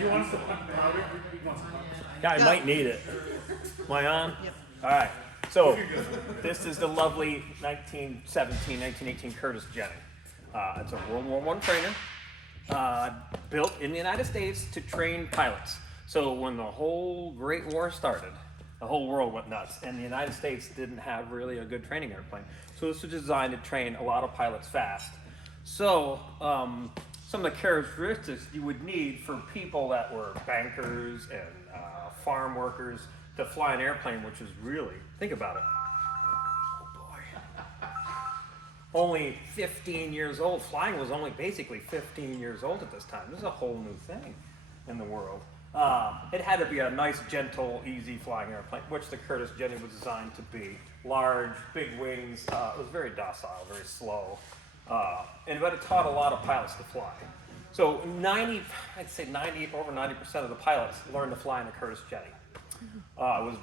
He wants the powder. He wants the powder. Yeah, I might need it. Am I on? Yep. All right. So this is the lovely 1918 Curtiss Jenny. It's a World War I trainer built in the United States to train pilots. So when the whole Great War started, the whole world went nuts, and the United States didn't have really a good training airplane. So this was designed to train a lot of pilots fast. So some of the characteristics you would need for people that were bankers and farm workers to fly an airplane, which is really, think about it, oh boy, only 15 years old. Flying was only basically 15 years old at this time. This is a whole new thing in the world. It had to be a nice, gentle, easy flying airplane, which the Curtiss Jenny was designed to be. Large, big wings. It was very docile, very slow. But it taught a lot of pilots to fly. So over 90% of the pilots learned to fly in a Curtiss Jenny. It was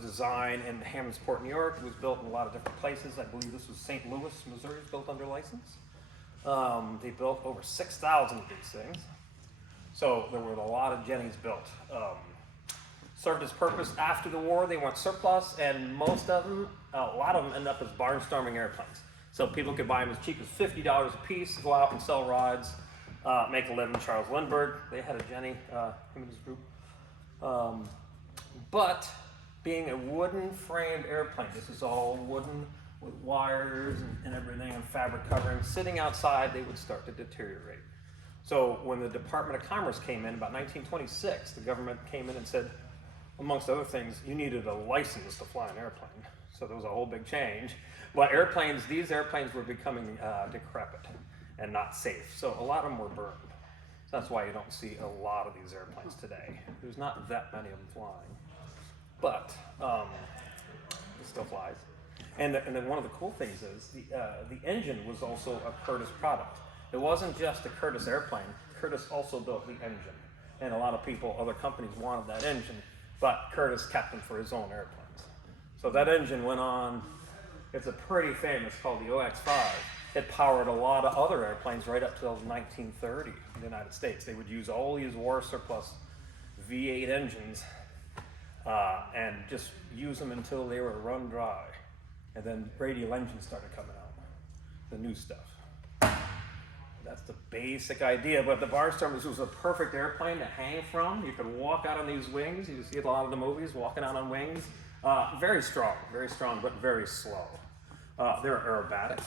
designed in Hammondsport, New York. It was built in a lot of different places. I believe this was St. Louis, Missouri, built under license. They built over 6,000 of these things. So there were a lot of Jennies built. Served its purpose after the war. They went surplus, and most of them, a lot of them end up as barnstorming airplanes. So people could buy them as cheap as $50 a piece, go out and sell rods, make a living. Charles Lindbergh, they had a Jenny, him and his group. But being a wooden framed airplane, this is all wooden with wires and everything and fabric covering, sitting outside, they would start to deteriorate. So when the Department of Commerce came in, about 1926, the government came in and said, amongst other things, you needed a license to fly an airplane. So there was a whole big change. But these airplanes were becoming decrepit and not safe. So a lot of them were burned. So that's why you don't see a lot of these airplanes today. There's not that many of them flying. But it still flies. And then one of the cool things is the engine was also a Curtiss product. It wasn't just a Curtiss airplane. Curtiss also built the engine. And a lot of people, other companies wanted that engine, but Curtiss kept them for his own airplanes. So that engine went on, it's a pretty famous, called the OX-5. It powered a lot of other airplanes right up till 1930 in the United States. They would use all these war surplus V8 engines and just use them until they were run dry. And then radial engines started coming out, the new stuff. That's the basic idea, but the Barnstormers was a perfect airplane to hang from. You could walk out on these wings. You see a lot of the movies, walking out on wings. Very strong, but very slow. They're aerobatic.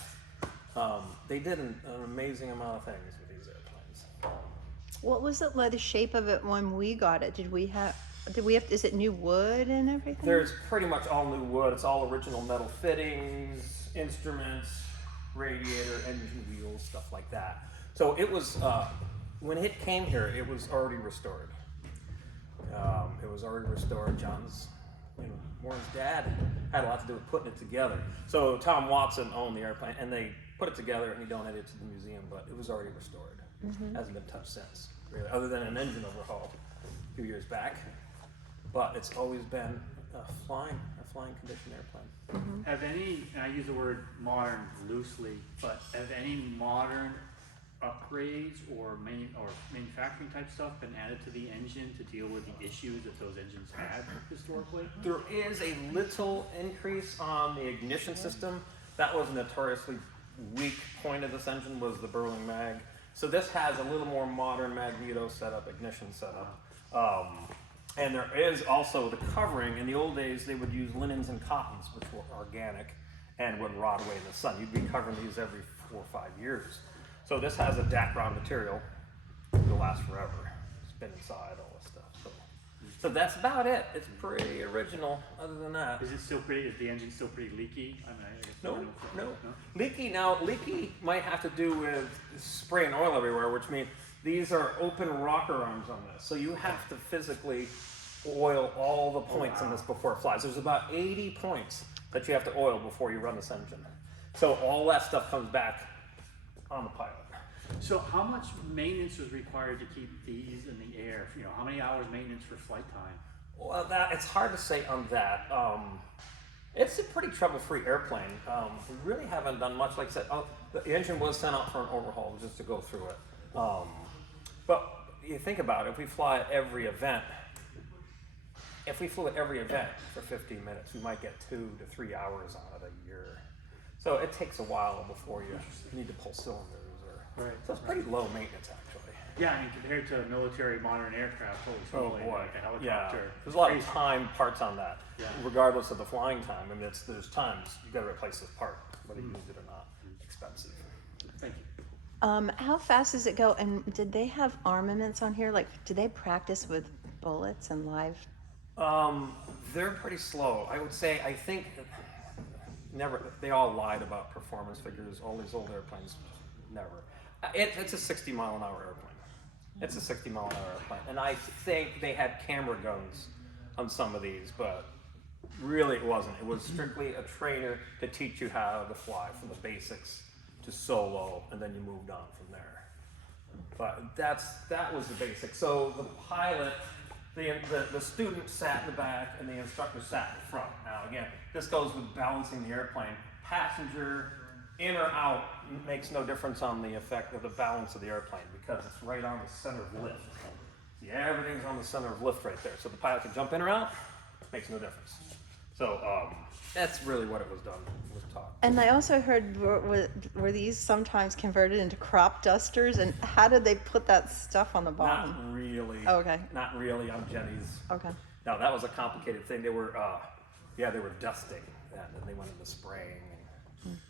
They did an amazing amount of things with these airplanes. What was it like, the shape of it when we got it? Is it new wood and everything? There's pretty much all new wood. It's all original metal fittings, instruments, radiator, engine wheels, stuff like that. So it was, when it came here, it was already restored. Warren's dad had a lot to do with putting it together. So Tom Watson owned the airplane, and they put it together and he donated it to the museum, but it was already restored. Hasn't been touched since, really, other than an engine overhaul a few years back. But it's always been a flying condition airplane. Have any, and I use the word modern loosely, but have any modern upgrades or manufacturing type stuff been added to the engine to deal with the issues that those engines had historically? There is a little increase on the ignition system. That was a notoriously weak point of this engine, was the Berling mag. So this has a little more modern magneto setup, ignition setup. And there is also the covering. In the old days, they would use linens and cottons, which were organic and would rot away in the sun. You'd be covering these every 4 or 5 years. So this has a Dacron material. It'll last forever. Spin inside, all this stuff. So that's about it. It's pretty original. Other than that, Is the engine still pretty leaky? I mean, I guess no. Leaky might have to do with spraying oil everywhere, which means these are open rocker arms on this. So you have to physically oil all the points in this before it flies. There's about 80 points that you have to oil before you run this engine. So all that stuff comes back on the pilot. So how much maintenance was required to keep these in the air? How many hours maintenance for flight time? Well, it's hard to say on that. It's a pretty trouble-free airplane. We really haven't done much. Like I said, the engine was sent out for an overhaul just to go through it. But you think about it, if we fly at every event, if we flew at every event for 15 minutes, we might get 2 to 3 hours on it a year. So it takes a while before you need to pull cylinders. Right. So it's pretty low maintenance, actually. Yeah, I mean, compared to a military modern aircraft, holy Oh smoly, boy, like a helicopter. yeah. There's a lot of crazy. time parts on that, Yeah. regardless of the flying time. I mean, there's times you got to replace this part, whether you use it or not. Expensive. Thank you. How fast does it go? And did they have armaments on here? Like, do they practice with bullets and live? They're pretty slow. I would say, I think, never, they all lied about performance figures. All these old airplanes, never. It's a 60-mile-an-hour airplane. It's a 60-mile-an-hour airplane. And I think they had camera guns on some of these, but really it wasn't. It was strictly a trainer to teach you how to fly from the basics to solo, and then you moved on from there. But that was the basics. So the pilot, the student sat in the back and the instructor sat in front. Now again, this goes with balancing the airplane. Passenger in or out makes no difference on the effect of the balance of the airplane because it's right on the center of lift. See, everything's on the center of lift right there. So the pilot can jump in or out, makes no difference. So that's really what it was done, was taught. And I also heard were these sometimes converted into crop dusters? And how did they put that stuff on the bottom? Not really. Oh, okay. Not really on Jenny's. Okay. No, that was a complicated thing. They were, they were dusting, and then they went into spraying.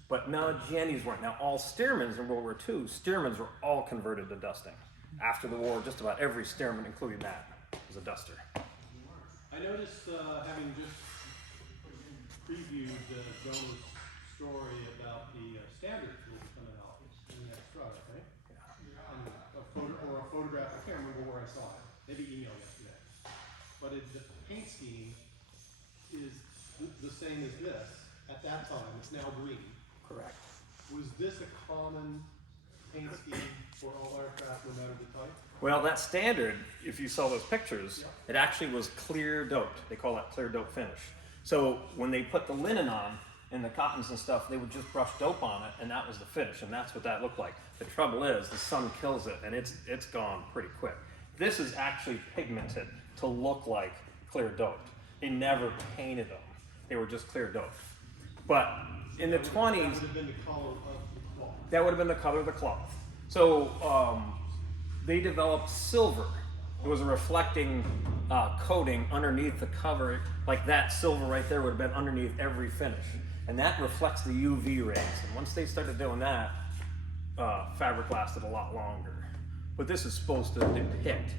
But no, Jenny's weren't. Now, all Stearmans in World War II, Stearmans were all converted to dusting. After the war, just about every Stearman, including that, was a duster. I noticed, having just previewed Joe's story about the standard tools coming out in the next product, right? Yeah. And a photograph, I can't remember where I saw it, maybe email yesterday. But the paint scheme is the same as this. At that time, it's now green. Correct. Was this a common paint scheme for all aircraft, no matter the type? Well, that standard, if you saw those pictures, it actually was clear doped. They call that clear dope finish. So when they put the linen on and the cottons and stuff, they would just brush dope on it, and that was the finish, and that's what that looked like. The trouble is, the sun kills it, and it's gone pretty quick. This is actually pigmented to look like clear doped. They never painted them. They were just clear doped. But in the 20s, That would have been the color of the cloth. that would have been the color of the cloth. So they developed silver. It was a reflecting coating underneath the cover, like that silver right there would have been underneath every finish. And that reflects the UV rays. And once they started doing that, fabric lasted a lot longer. But this is supposed to depict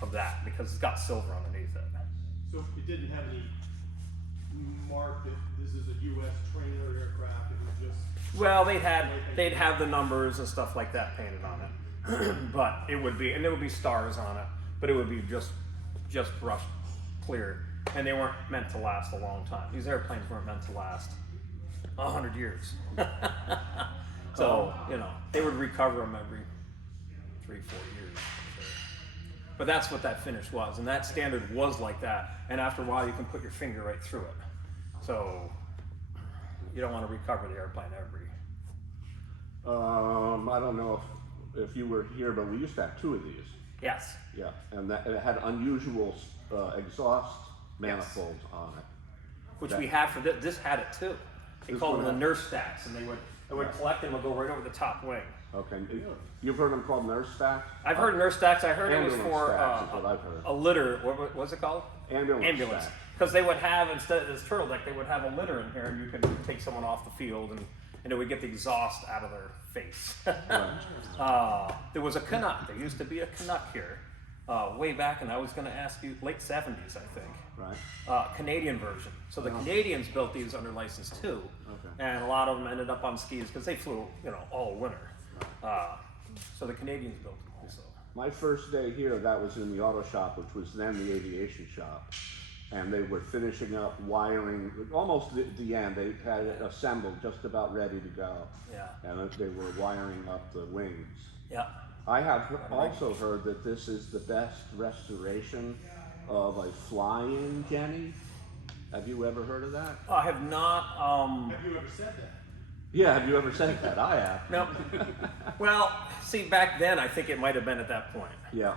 of that because it's got silver underneath it. So it didn't have any mark that this is a U.S. trainer aircraft. It was just Well, they'd have the numbers and stuff like that painted on it, but it would be, and there would be stars on it, but it would be just brushed clear, and they weren't meant to last a long time. These airplanes weren't meant to last 100 years. So they would recover them every 3-4 years. But that's what that finish was, and that standard was like that. And after a while, you can put your finger right through it. So you don't want to recover the airplane every. I don't know if you were here, but we used to have 2 of these. Yes. Yeah, and it had unusual exhaust manifolds on it. Which we have for this had it too. They This called one them the had- nurse stacks, and they would collect them and go right over the top wing. Okay, you've heard them called nurse stacks? I've heard nurse stacks. I heard it was Ambulance for stacks is what I've heard. a litter. What was it called? Ambulance stack. Because they would have, instead of this turtle deck, they would have a litter in here, and you could take someone off the field, and it would get the exhaust out of their face. There was a Canuck. There used to be a Canuck here way back, and I was going to ask you, late 70s, I think. Right. Canadian version. So the Canadians built these under license too, and a lot of them ended up on skis because they flew, all winter. So the Canadians built them also. My first day here, that was in the auto shop, which was then the aviation shop. And they were finishing up wiring, almost at the end. They had it assembled, just about ready to go. Yeah. And they were wiring up the wings. Yeah. I have also heard that this is the best restoration of a fly-in Jenny. Have you ever heard of that? I have not. Have you ever said that? Yeah, have you ever said that? I have. No. Well, see, back then I think it might have been at that point. Yeah.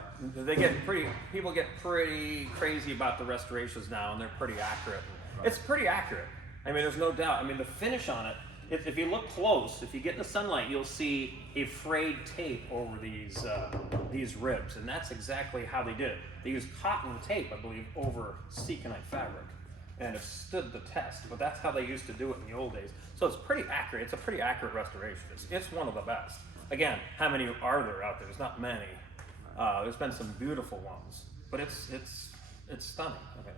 People get pretty crazy about the restorations now, and they're pretty accurate. It's pretty accurate. I mean, there's no doubt. I mean, the finish on it, if you look close, if you get in the sunlight, you'll see a frayed tape over these ribs, and that's exactly how they did it. They used cotton tape, I believe, over Seconite fabric, and it stood the test. But that's how they used to do it in the old days. So it's pretty accurate. It's a pretty accurate restoration. It's one of the best. Again, how many are there out there? There's not many. There's been some beautiful ones, but it's stunning. I mean,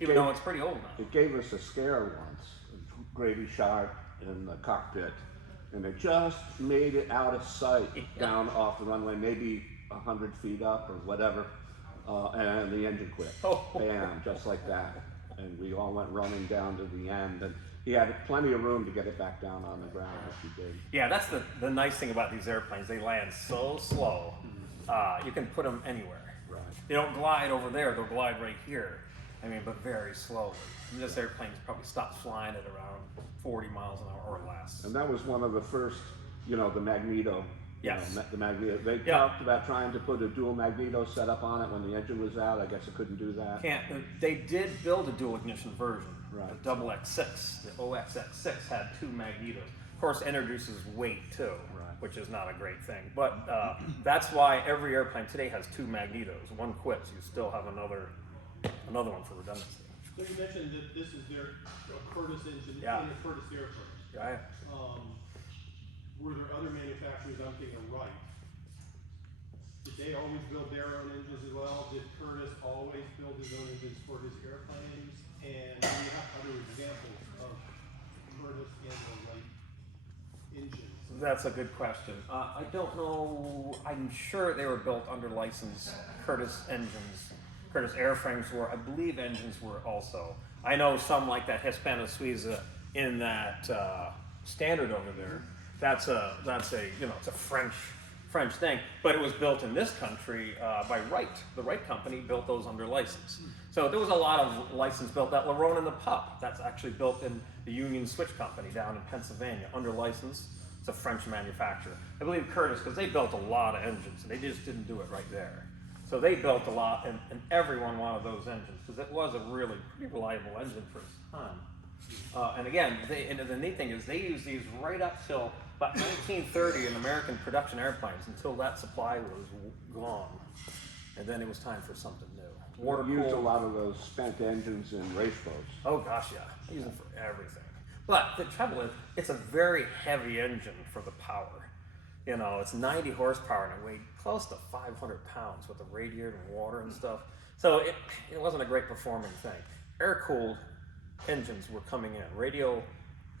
even though it's pretty old now. It gave us a scare once, a gravy shot in the cockpit, and it just made it out of sight down off the runway, maybe 100 feet up or whatever, and the engine quit. Bam, just like that. And we all went running down to the end, and he had plenty of room to get it back down on the ground, which he did. Yeah, that's the nice thing about these airplanes. They land so slow. You can put them anywhere. Right. They don't glide over there. They'll glide right here. I mean, but very slowly. And this airplane probably stops flying at around 40 miles an hour or less. And that was one of the first, the magneto. Yes. The magneto. They talked about trying to put a dual magneto setup on it when the engine was out. I guess it couldn't do that. They did build a dual ignition version. Right. The double X6, the OXX6 had 2 magnetos. Of course, it introduces weight too, which is not a great thing. But that's why every airplane today has 2 magnetos. One quits, you still have another one for redundancy. So you mentioned that this is their Curtiss engine, Yeah. in a Curtiss airplane. Yeah. Were there other manufacturers, I'm thinking Wright, did they always build their own engines as well? Did Curtiss always build his own engines for his airplanes? And do you have other examples of Curtiss and or Wright engines? That's a good question. I don't know. I'm sure they were built under license. Curtiss engines, Curtiss airframes were. I believe engines were also. I know some like that Hispano Suiza in that standard over there. That's a it's a French thing, but it was built in this country by Wright. The Wright company built those under license. So there was a lot of license built. That Lerone and the Pup, that's actually built in the Union Switch Company down in Pennsylvania under license. It's a French manufacturer. I believe Curtiss, because they built a lot of engines, and they just didn't do it right there. So they built a lot, and everyone wanted those engines because it was a really pretty reliable engine for its time. And again, the neat thing is they used these right up till about 1930 in American production airplanes until that supply was gone. And then it was time for something new. Water We used a cooled. lot of those spent engines in race boats. Oh gosh, yeah. They use them for everything. But the trouble is, it's a very heavy engine for the power. It's 90 horsepower and it weighed close to 500 pounds with the radiator and water and stuff. So it wasn't a great performing thing. Air-cooled engines were coming in. Radial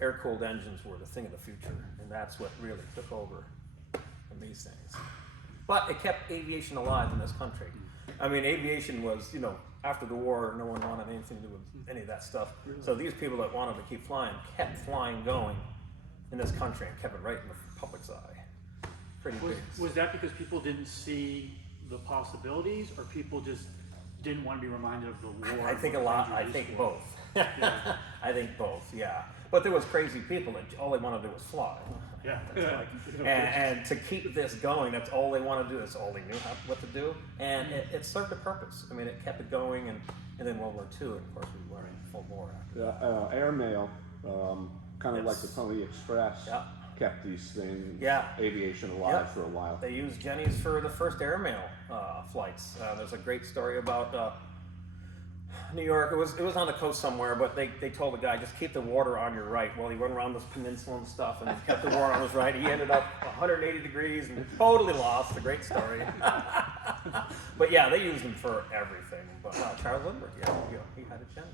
air-cooled engines were the thing of the future, and that's what really took over from these things. But it kept aviation alive in this country. I mean, aviation was, after the war, no one wanted anything to do with any of that stuff. So these people that wanted to keep flying kept flying going in this country and kept it right in the public's eye. Pretty big. Was that because people didn't see the possibilities, or people just didn't want to be reminded of the war? I think a lot. I think both. I think both. Yeah. But there was crazy people that all they wanted to do was fly. Yeah. And to keep this going, that's all they wanted to do. That's all they knew what to do, and it served a purpose. I mean, it kept it going, and then World War II, and of course, we were in full war after. Airmail, kind of like the Yes. Pony Express, Yeah. kept these things, Yeah. aviation alive Yep. for a while. They used Jennies for the first airmail flights. There's a great story about New York. It was on the coast somewhere, but they told the guy, just keep the water on your right. Well, he went around this peninsula and stuff, and he kept the water on his right. He ended up 180 degrees and totally lost. A great story. But yeah, they used them for everything. But Charles Lindbergh, he had a Jenny.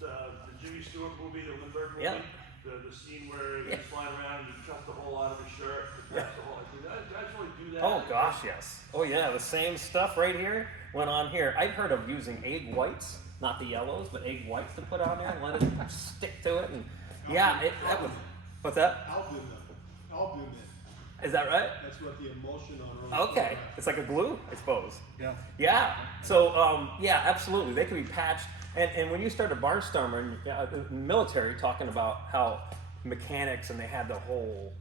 The Jimmy Stewart movie, the Lindbergh movie, Yeah. the scene where he's flying around and he cuts the hole out of his shirt, cuts the hole. Did I actually do that? Oh gosh, yes. Oh yeah, the same stuff right here went on here. I've heard of using egg whites, not the yellows, but egg whites to put on there and let it stick to it. And yeah, that was. What's that? Albumin. Is that right? That's what the emulsion on road. Okay, it's like a glue, I suppose. Yeah. Yeah. So yeah, absolutely. They can be patched, And when you started barnstorming, the military talking about how mechanics and they had the whole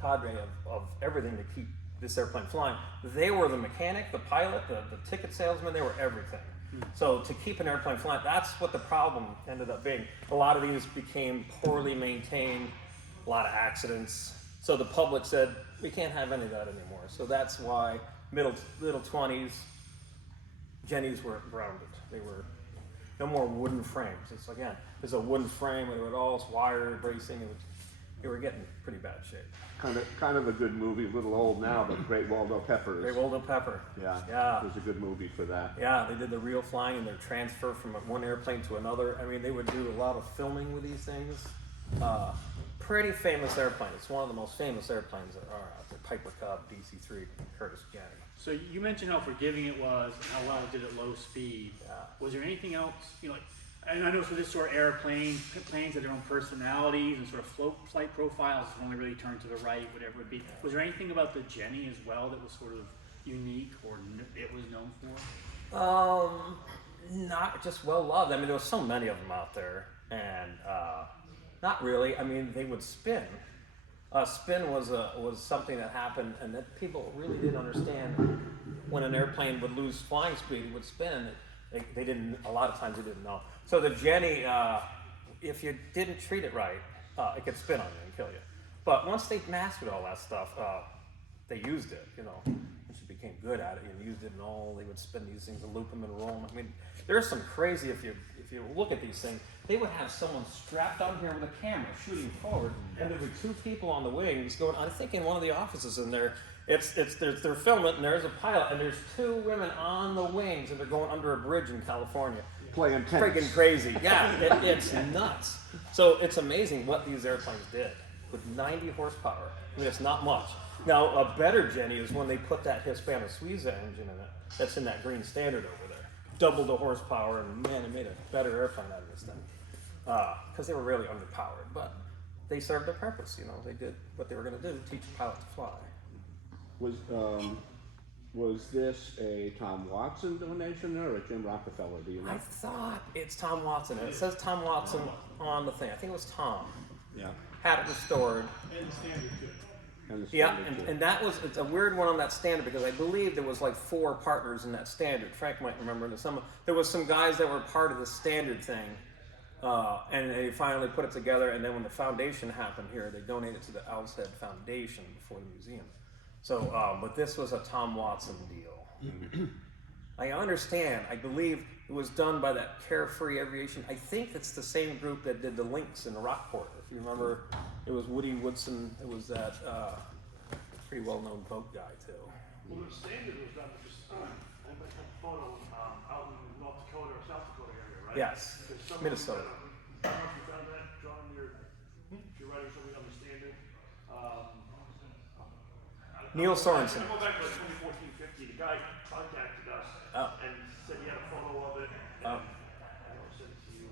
cadre of everything to keep this airplane flying. They were the mechanic, the pilot, the ticket salesman, they were everything. So to keep an airplane flying, that's what the problem ended up being. A lot of these became poorly maintained, a lot of accidents. So the public said, we can't have any of that anymore. So that's why little 20s, Jennies were grounded. They were no more wooden frames. It's again, there's a wooden frame with all this wire bracing. They were getting pretty bad shape. Kind of a good movie, a little old now, but Great Waldo Peppers. Great Waldo Pepper. Yeah, it was a good movie for that. Yeah, they did the real flying and their transfer from one airplane to another. I mean, they would do a lot of filming with these things. Pretty famous airplane. It's one of the most famous airplanes that are out there. Piper Cub, DC-3, Curtiss Jenny. So you mentioned how forgiving it was and how well it did at low speed. Yeah. Was there anything else, like, and I know for this sort of airplane, planes have their own personalities and sort of flight profiles, only really turn to the right, whatever it would be. Was there anything about the Jenny as well that was sort of unique or it was known for? Not just well loved. I mean, there was so many of them out there, and not really. I mean, they would spin. Spin was something that happened, and that people really didn't understand. When an airplane would lose flying speed, it would spin. They didn't. A lot of times they didn't know. So the Jenny, if you didn't treat it right, it could spin on you and kill you. But once they mastered all that stuff, they used it. Once you became good at it, you used it and all. They would spin these things and loop them and roll them. I mean, there's some crazy. If you look at these things, they would have someone strapped on here with a camera shooting forward, and there would be two people on the wings going. I think in one of the offices in there. They're filming, and there's a pilot, and there's two women on the wings, and they're going under a bridge in California. Playing tennis. Freaking crazy. Yeah, it's nuts. So it's amazing what these airplanes did with 90 horsepower. I mean, it's not much. Now, a better Jenny is when they put that Hispano-Suiza engine in it. That's in that green standard over there. Double the horsepower, and man, it made a better airplane out of this thing. Because they were really underpowered, but they served their purpose. They did what they were going to do, teach a pilot to fly. Was this a Tom Watson donation or a Jim Rockefeller? Do you know? I thought it's Tom Watson. It says Tom Watson on the thing. I think it was Tom. Yeah. Had it restored. And the standard too. And the Yeah, standard too. and that was, it's a weird one on that standard because I believe there was like 4 partners in that standard. Frank might remember. There was some guys that were part of the standard thing, and they finally put it together. And then when the foundation happened here, they donated to the Owl's Head Foundation before the museum. So, but this was a Tom Watson deal. I understand. I believe it was done by that Carefree Aviation. I think it's the same group that did the Lynx in Rockport. If you remember, it was Woody Woodson. It was that pretty well-known boat guy too. Well, the standard was done just, I took a photo out in North Dakota or South Dakota area, right? Yes, There's someone Minnesota. I don't know if you found that, John, if you're writing something on the standard. Neil Sorensen. I go back to like 2014, 15. The guy contacted us and said he had a photo of it. And I sent it to you.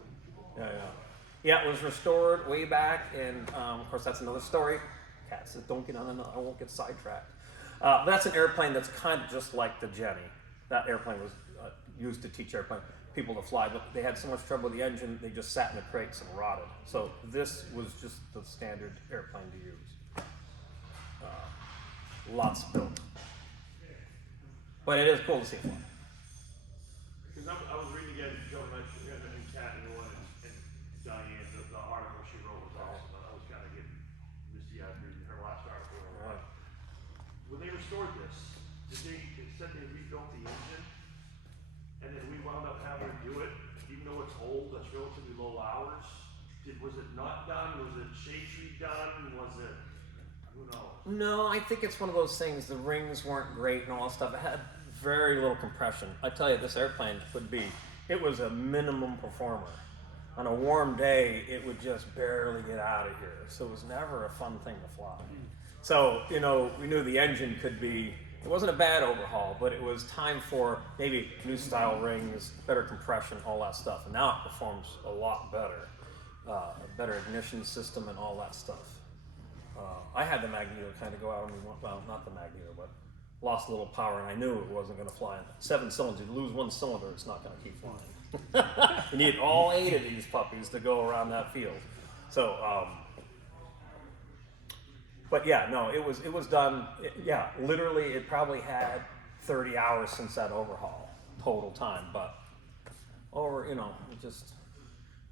Yeah, it was restored way back, and of course that's another story. Cat says, don't get on another, I won't get sidetracked. That's an airplane that's kind of just like the Jenny. That airplane was used to teach people to fly, but they had so much trouble with the engine, they just sat in the crates and rotted. So this was just the standard airplane to use. Lots built. But it is cool to see fly. Because I was reading again, Joe mentioned, and Kat and Owen and Diane, the article she wrote was awesome. I was kind of getting misty after reading her last article. Right. When they restored this, it said they rebuilt the engine, and then we wound up having to do it, even though it's old, that's relatively low hours. Was it not done? Was it shade tree done? Was it, who knows? No, I think it's one of those things, the rings weren't great and all that stuff. It had very little compression. I tell you, this airplane it was a minimum performer. On a warm day, it would just barely get out of here. So it was never a fun thing to fly. So, we knew the engine it wasn't a bad overhaul, but it was time for maybe new style rings, better compression, all that stuff. And now it performs a lot better. A better ignition system and all that stuff. I had the Magneto kind of go out on me, well, not the Magneto, but lost a little power, and I knew it wasn't going to fly. 7 cylinders, you lose 1 cylinder, it's not going to keep flying. You need all 8 of these puppies to go around that field. So, but yeah, no, it was done. Yeah, literally, it probably had 30 hours since that overhaul total time. But it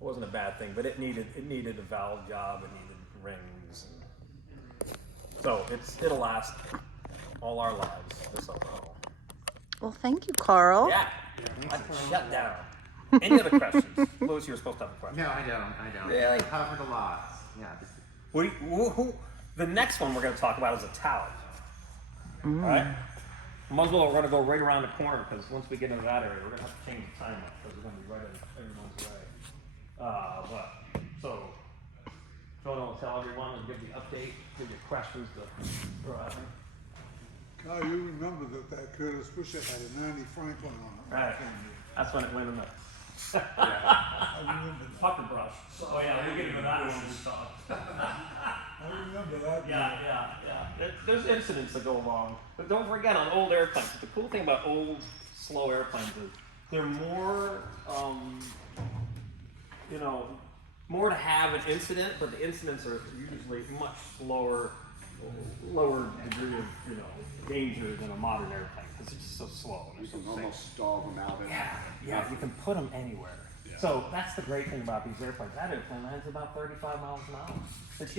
wasn't a bad thing. But it needed a valve job. It needed rings. So it'll last all our lives. This overhaul. Well, thank you, Carl. Yeah, I can shut down. Any other questions? Louis, you were supposed to have a question. No, I don't. Really? You covered a lot. Yeah. The next one we're going to talk about is a tower. All right? Might as well, we're going to go right around the corner because once we get into that area, we're going to have to change the time up because we're going to be right in everyone's way. So, Jonah will tell everyone and give the update, give you questions to throw at me. Carl, you remember that Curtis Fisher had a 90 Franklin on it. Right. That's when it went in the I remember that. pucker brush. Oh yeah, we'll get into that when we talk. I remember that. Yeah. There's incidents that go wrong, but don't forget on old airplanes. The cool thing about old, slow airplanes is they're more, more to have an incident, but the incidents are usually much lower degree of danger than a modern airplane because it's just so slow. And You they're can so safe. almost stall them out. Yeah, you can put them anywhere. So that's the great thing about these airplanes. That airplane lands about 35 miles an hour. It's